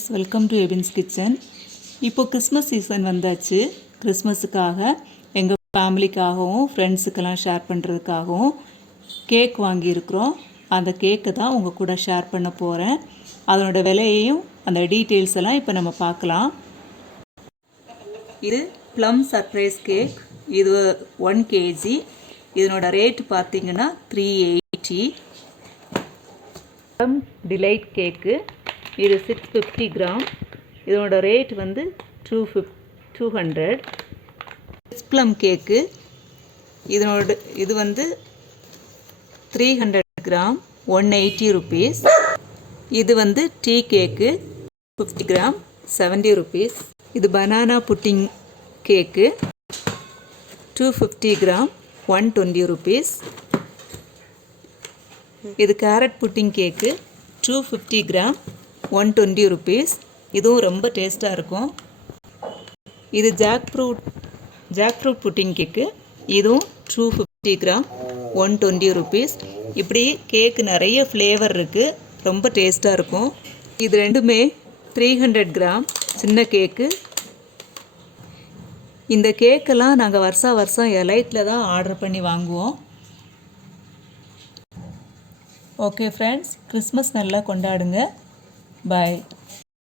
Friends, welcome to Ebin's kitchen. இப்போ Christmas season வந்தாச்சு. கிறிஸ்மஸுக்காக எங்கள் ஃபேமிலிக்காகவும் ஃப்ரெண்ட்ஸுக்கெல்லாம் ஷேர் பண்ணுறதுக்காகவும் கேக் வாங்கியிருக்கிறோம். அந்த கேக்கை தான் உங்கள் கூட ஷேர் பண்ண போகிறேன். அதனோட விலையையும் அந்த டீட்டெயில்ஸ் எல்லாம் இப்போ நம்ம பார்க்கலாம். இது ப்ளம் சர்ப்ரைஸ் கேக். இது 1 kg. இதனோட ரேட் பார்த்தீங்கன்னா 380. ப்ளம் டிலைட் கேக்கு இது 650 கிராம். இதனோட ரேட் வந்து 200. ப்ளம் கேக்கு இது வந்து 300 கிராம் 180 rupees. இது வந்து டீ கேக்கு 50 கிராம் 70 rupees. இது பனானா புட்டிங் கேக்கு 250 கிராம் 120 rupees. இது கேரட் புட்டிங் கேக்கு 250 கிராம் 120 rupees. இதுவும் ரொம்ப டேஸ்ட்டாக இருக்கும். இது ஜாக் ஃப்ரூட் புட்டிங் கேக்கு. இதுவும் 250 கிராம் 120 rupees. இப்படி கேக்கு நிறைய ஃப்ளேவர் இருக்குது, ரொம்ப டேஸ்ட்டாக இருக்கும். இது ரெண்டுமே 300 கிராம் சின்ன கேக்கு. இந்த கேக்கெல்லாம் நாங்கள் வருஷம் எலைட்டில் தான் ஆர்டர் பண்ணி வாங்குவோம். ஓகே ஃப்ரெண்ட்ஸ், கிறிஸ்மஸ் நல்லா கொண்டாடுங்க. பாய்.